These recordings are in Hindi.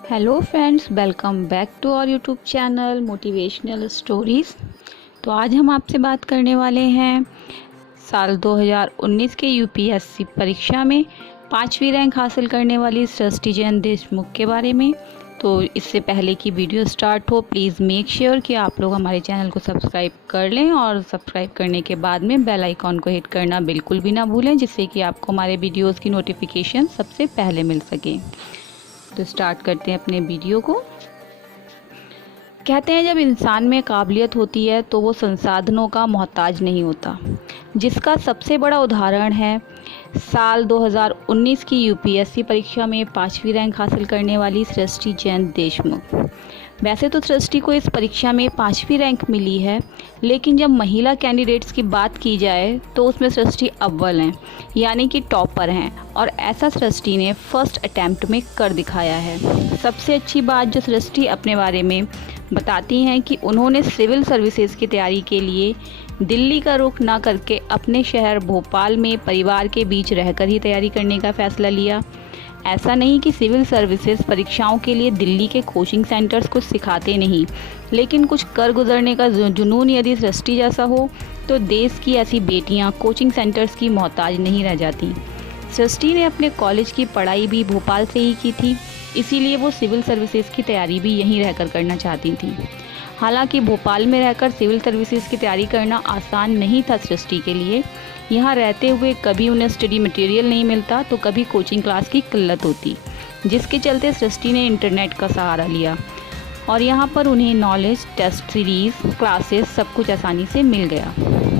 Hello friends, welcome back to our YouTube channel motivational stories. तो आज हम आपसे बात करने वाले हैं साल 2019 के यूपीएससी परीक्षा में 5वीं रैंक हासिल करने वाली सृष्टि जैन देशमुख के बारे में। तो इससे पहले कि वीडियो स्टार्ट हो, प्लीज़ मेक श्योर कि आप लोग हमारे चैनल को सब्सक्राइब कर लें और सब्सक्राइब करने के बाद में बेल आइकॉन को हिट करना बिल्कुल भी ना भूलें, जिससे कि आपको हमारे वीडियोस की नोटिफिकेशन सबसे पहले मिल सके। तो स्टार्ट करते हैं अपने वीडियो को। कहते हैं जब इंसान में काबिलियत होती है तो वो संसाधनों का मोहताज नहीं होता, जिसका सबसे बड़ा उदाहरण है साल 2019 की यूपीएससी परीक्षा में 5वीं रैंक हासिल करने वाली सृष्टि जैन देशमुख। वैसे तो सृष्टि को इस परीक्षा में 5वीं रैंक मिली है, लेकिन जब महिला कैंडिडेट्स की बात की जाए तो उसमें सृष्टि अव्वल हैं, यानी कि टॉपर हैं, और ऐसा सृष्टि ने फर्स्ट अटैम्प्ट में कर दिखाया है। सबसे अच्छी बात जो सृष्टि अपने बारे में बताती हैं कि उन्होंने सिविल सर्विसेज की तैयारी के लिए दिल्ली का रुख ना करके अपने शहर भोपाल में परिवार के बीच रहकर ही तैयारी करने का फैसला लिया। ऐसा नहीं कि सिविल सर्विसेज परीक्षाओं के लिए दिल्ली के कोचिंग सेंटर्स कुछ सिखाते नहीं, लेकिन कुछ कर गुजरने का जुनून यदि सृष्टि जैसा हो तो देश की ऐसी बेटियां कोचिंग सेंटर्स की मोहताज नहीं रह जाती। सृष्टि ने अपने कॉलेज की पढ़ाई भी भोपाल से ही की थी, इसीलिए वो सिविल सर्विसेज की तैयारी भी यहीं रहकर करना चाहती थी। हालांकि भोपाल में रहकर सिविल सर्विसेज की तैयारी करना आसान नहीं था सृष्टि के लिए। यहाँ रहते हुए कभी उन्हें स्टडी मटेरियल नहीं मिलता तो कभी कोचिंग क्लास की किल्लत होती, जिसके चलते सृष्टि ने इंटरनेट का सहारा लिया और यहाँ पर उन्हें नॉलेज, टेस्ट सीरीज़, क्लासेस सब कुछ आसानी से मिल गया।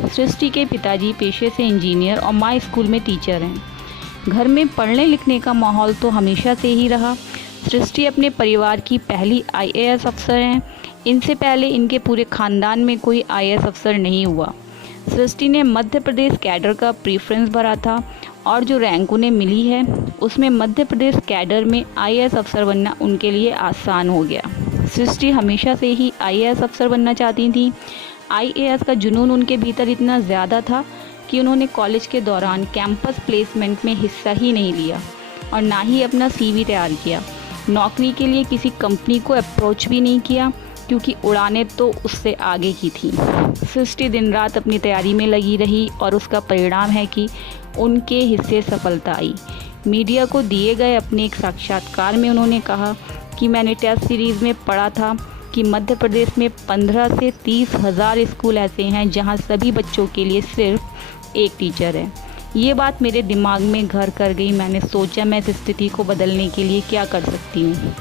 सृष्टि के पिताजी पेशे से इंजीनियर और माँ स्कूल में टीचर हैं। घर में पढ़ने लिखने का माहौल तो हमेशा से ही रहा। सृष्टि अपने परिवार की पहली आईएएस अफसर हैं। इनसे पहले इनके पूरे खानदान में कोई आईएएस अफसर नहीं हुआ। सृष्टि ने मध्य प्रदेश कैडर का प्रीफ्रेंस भरा था और जो रैंक उन्हें मिली है उसमें मध्य प्रदेश कैडर में आईएएस अफसर बनना उनके लिए आसान हो गया। सृष्टि हमेशा से ही आईएएस अफसर बनना चाहती थी। आईएएस का जुनून उनके भीतर इतना ज़्यादा था कि उन्होंने कॉलेज के दौरान कैंपस प्लेसमेंट में हिस्सा ही नहीं लिया और ना ही अपना सीवी तैयार किया। नौकरी के लिए किसी कंपनी को अप्रोच भी नहीं किया, क्योंकि उड़ानें तो उससे आगे की थी। सृष्टि दिन रात अपनी तैयारी में लगी रही और उसका परिणाम है कि उनके हिस्से सफलता आई। मीडिया को दिए गए अपने एक साक्षात्कार में उन्होंने कहा कि मैंने टेस्ट सीरीज़ में पढ़ा था कि मध्य प्रदेश में 15 से 30 हज़ार स्कूल ऐसे हैं जहां सभी बच्चों के लिए सिर्फ एक टीचर है। ये बात मेरे दिमाग में घर कर गई। मैंने सोचा मैं इस स्थिति को बदलने के लिए क्या कर सकती हूँ,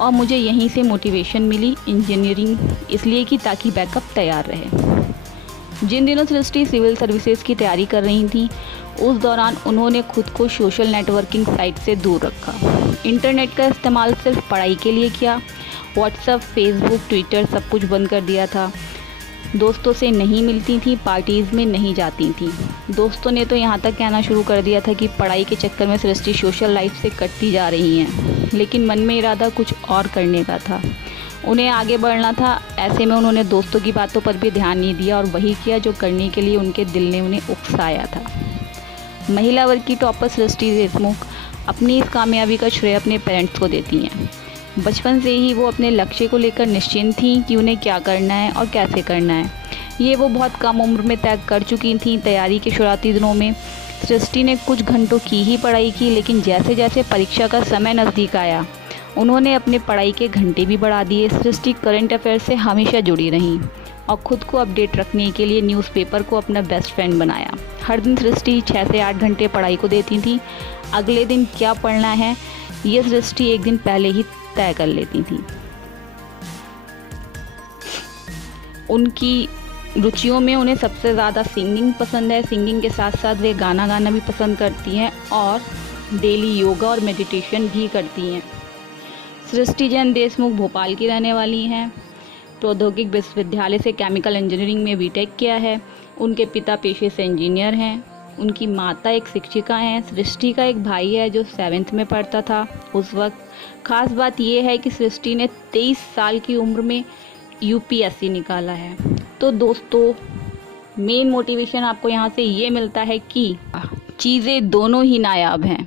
और मुझे यहीं से मोटिवेशन मिली इंजीनियरिंग इसलिए कि ताकि बैकअप तैयार रहे। जिन दिनों सृष्टि सिविल सर्विसेज की तैयारी कर रही थी उस दौरान उन्होंने खुद को सोशल नेटवर्किंग साइट से दूर रखा। इंटरनेट का इस्तेमाल सिर्फ पढ़ाई के लिए किया। व्हाट्सएप, फेसबुक, ट्विटर सब कुछ बंद कर दिया था। दोस्तों से नहीं मिलती थी, पार्टीज़ में नहीं जाती थी। दोस्तों ने तो यहाँ तक कहना शुरू कर दिया था कि पढ़ाई के चक्कर में सृष्टि सोशल लाइफ से कटती जा रही हैं, लेकिन मन में इरादा कुछ और करने का था। उन्हें आगे बढ़ना था। ऐसे में उन्होंने दोस्तों की बातों पर भी ध्यान नहीं दिया और वही किया जो करने के लिए उनके दिल ने उन्हें उकसाया था। महिला वर्ग की टॉपर सृष्टि देशमुख अपनी इस कामयाबी का श्रेय अपने पेरेंट्स को देती हैं। बचपन से ही वो अपने लक्ष्य को लेकर निश्चिंत थी कि उन्हें क्या करना है और कैसे करना है। ये वो बहुत कम उम्र में तय कर चुकी थी। तैयारी के शुरुआती दिनों में सृष्टि ने कुछ घंटों की ही पढ़ाई की, लेकिन जैसे जैसे परीक्षा का समय नज़दीक आया उन्होंने अपने पढ़ाई के घंटे भी बढ़ा दिए। सृष्टि करंट अफेयर से हमेशा जुड़ी रहीं और ख़ुद को अपडेट रखने के लिए न्यूज़पेपर को अपना बेस्ट फ्रेंड बनाया। हर दिन सृष्टि 6 से 8 घंटे पढ़ाई को देती थी। अगले दिन क्या पढ़ना है ये सृष्टि एक दिन पहले ही तय कर लेती थी। उनकी रुचियों में उन्हें सबसे ज़्यादा सिंगिंग पसंद है। सिंगिंग के साथ साथ वे गाना गाना भी पसंद करती हैं और डेली योगा और मेडिटेशन भी करती हैं। सृष्टि जैन देशमुख भोपाल की रहने वाली हैं। प्रौद्योगिक विश्वविद्यालय से केमिकल इंजीनियरिंग में बीटेक किया है। उनके पिता पेशे से इंजीनियर हैं। उनकी माता एक शिक्षिका हैं। सृष्टि का एक भाई है जो 7th में पढ़ता था उस वक्त। खास बात यह है कि सृष्टि ने 23 साल की उम्र में यूपीएससी निकाला है। तो दोस्तों, मेन मोटिवेशन आपको यहाँ से ये मिलता है कि चीज़ें दोनों ही नायाब हैं।